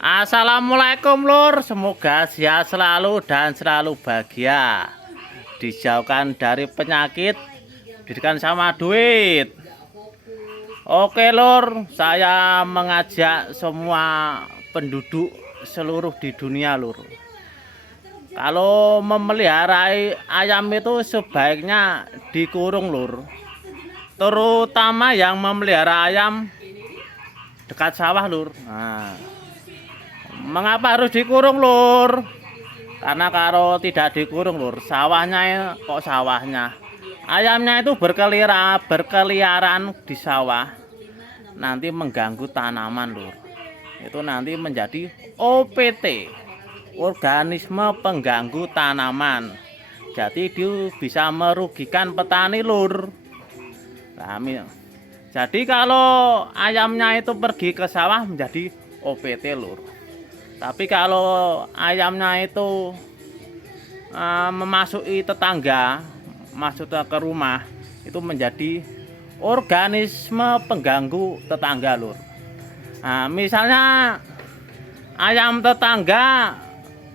Assalamualaikum lur, semoga sehat selalu dan selalu bahagia, dijauhkan dari penyakit, diberikan sama duit. Oke lur, saya mengajak semua penduduk seluruh di dunia lur. Kalau memelihara ayam itu sebaiknya dikurung lur, terutama yang memelihara ayam dekat sawah lur. Mengapa harus dikurung lur? Karena kalau tidak dikurung lur, sawahnya ayamnya itu berkeliaran di sawah, nanti mengganggu tanaman lur. Itu nanti menjadi OPT, organisme pengganggu tanaman. Jadi dia bisa merugikan petani lur. Jadi kalau ayamnya itu pergi ke sawah menjadi OPT lur. Tapi kalau ayamnya itu memasuki tetangga, masuk ke rumah, itu menjadi organisme pengganggu tetangga lur. Misalnya ayam tetangga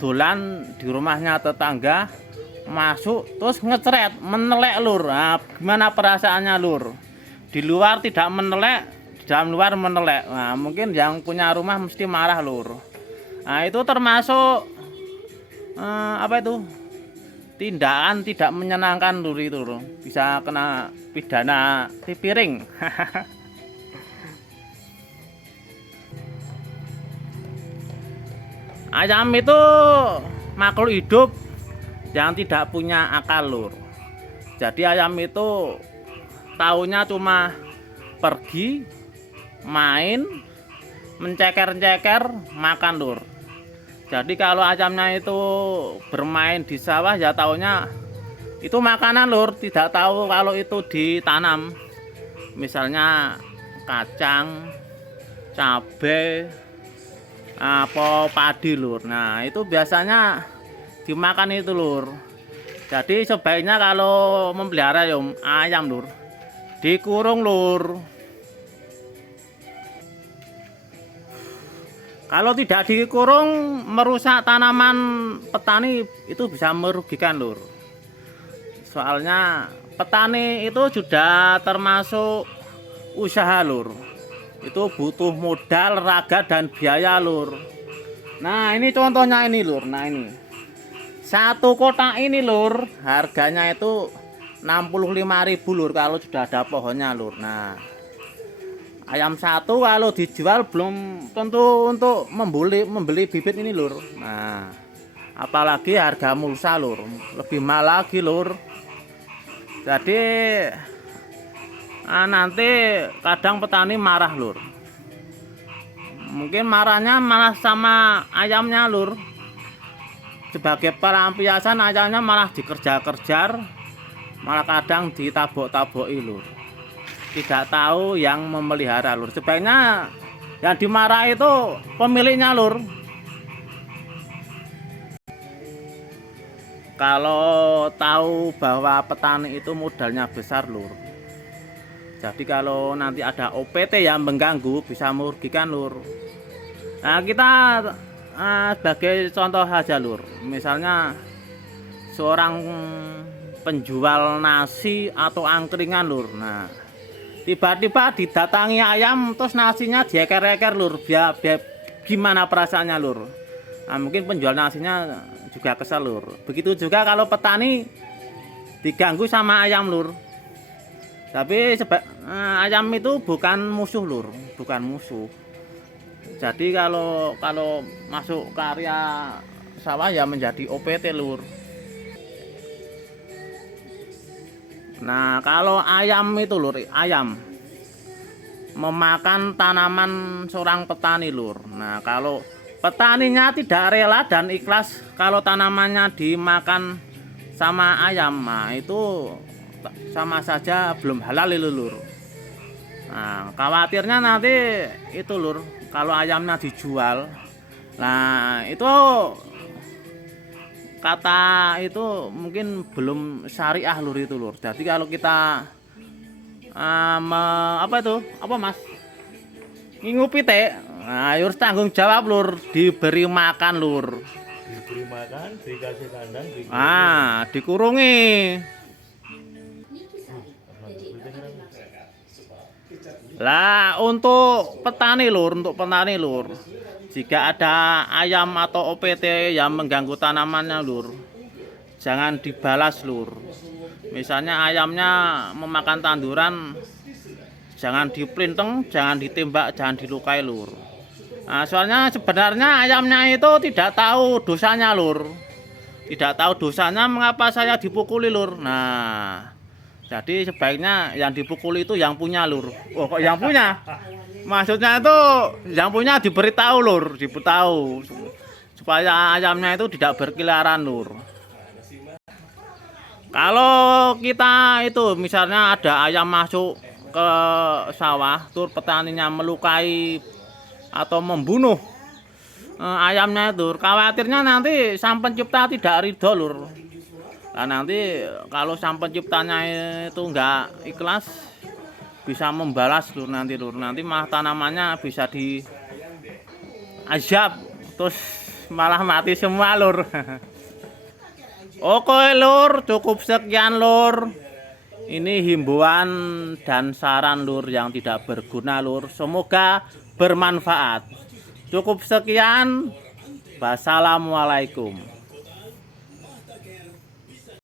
dolan di rumahnya tetangga, masuk terus ngecret, menelek lur. Gimana perasaannya lur? Di luar tidak menelek, di dalam luar menelek. Mungkin yang punya rumah mesti marah lur. Itu termasuk tindakan tidak menyenangkan lur itu lur. Bisa kena pidana tipiring. Ayam itu makhluk hidup yang tidak punya akal lur. Jadi ayam itu taunya cuma pergi, main, menceker-ceker, makan lur. Jadi kalau ayamnya itu bermain di sawah ya taunya itu makanan lur, tidak tahu kalau itu ditanam. Misalnya kacang, cabai, apa padi lur. Nah, itu biasanya dimakan itu lur. Jadi sebaiknya kalau memelihara ayam lur, dikurung lur. Kalau tidak dikurung merusak tanaman petani, itu bisa merugikan lur. Soalnya petani itu sudah termasuk usaha lur. Itu butuh modal, raga dan biaya lur. Nah, ini contohnya ini lur. Nah, ini. Satu kotak ini lur, harganya itu 65.000 lur kalau sudah ada pohonnya lur. Nah, ayam satu kalau dijual belum tentu untuk membeli bibit ini lur. Nah, apalagi harga mulsa lur, lebih mahal lagi lur. Jadi nanti kadang petani marah lur. Mungkin marahnya malah sama ayamnya lur. Sebagai pelampiasan ayamnya malah dikerja-kerjar, malah kadang ditabok-taboki lur. Tidak tahu yang memelihara lur. Sebaiknya yang dimarah itu pemiliknya lur. Kalau tahu bahwa petani itu modalnya besar lur, jadi kalau nanti ada OPT yang mengganggu bisa merugikan lur. Nah, kita sebagai contoh saja lur, misalnya seorang penjual nasi atau angkringan lur. Nah, tiba-tiba didatangi ayam terus nasinya dieker-eker lur. Biar gimana perasaannya lur? Nah, mungkin penjual nasinya juga kesal lur. Begitu juga kalau petani diganggu sama ayam lur. Tapi ayam itu bukan musuh lur, bukan musuh. Jadi kalau masuk ke area sawah ya menjadi OPT lur. Nah, kalau ayam itu lur, ayam memakan tanaman seorang petani lur. Nah, kalau petaninya tidak rela dan ikhlas kalau tanamannya dimakan sama ayam, nah itu sama saja belum halal itu lur. Nah, khawatirnya nanti itu lur, kalau ayamnya dijual, nah itu kata itu mungkin belum syariah lur itu lur. Jadi kalau kita apa mas ngingupi teh Nah, harus tanggung jawab lur, diberi makan lur. Diberi makan, dikasih kandang, Dikurungi. Lah untuk petani lur, jika ada ayam atau OPT yang mengganggu tanamannya lur, jangan dibalas lur. Misalnya ayamnya memakan tanduran, jangan diplinteng, jangan ditembak, jangan dilukai lur. Nah, soalnya sebenarnya ayamnya itu tidak tahu dosanya lur, tidak tahu dosanya mengapa saya dipukuli lur. Nah, jadi sebaiknya yang dipukuli itu yang punya lur. Oh, kok yang punya? Maksudnya itu yang punya diberitahu lur, diberitahu supaya ayamnya itu tidak berkeliaran lur. Kalau kita itu misalnya ada ayam masuk ke sawah, tur petaninya melukai atau membunuh ayamnya itu, khawatirnya nanti sang pencipta tidak ridho lur. Nah, nanti kalau sang penciptanya itu enggak ikhlas, bisa membalas lur nanti malah tanamannya bisa diazab terus malah mati semua lur. Oke lur, cukup sekian lur. Ini himbauan dan saran lur yang tidak berguna lur, semoga bermanfaat. Cukup sekian, wassalamualaikum.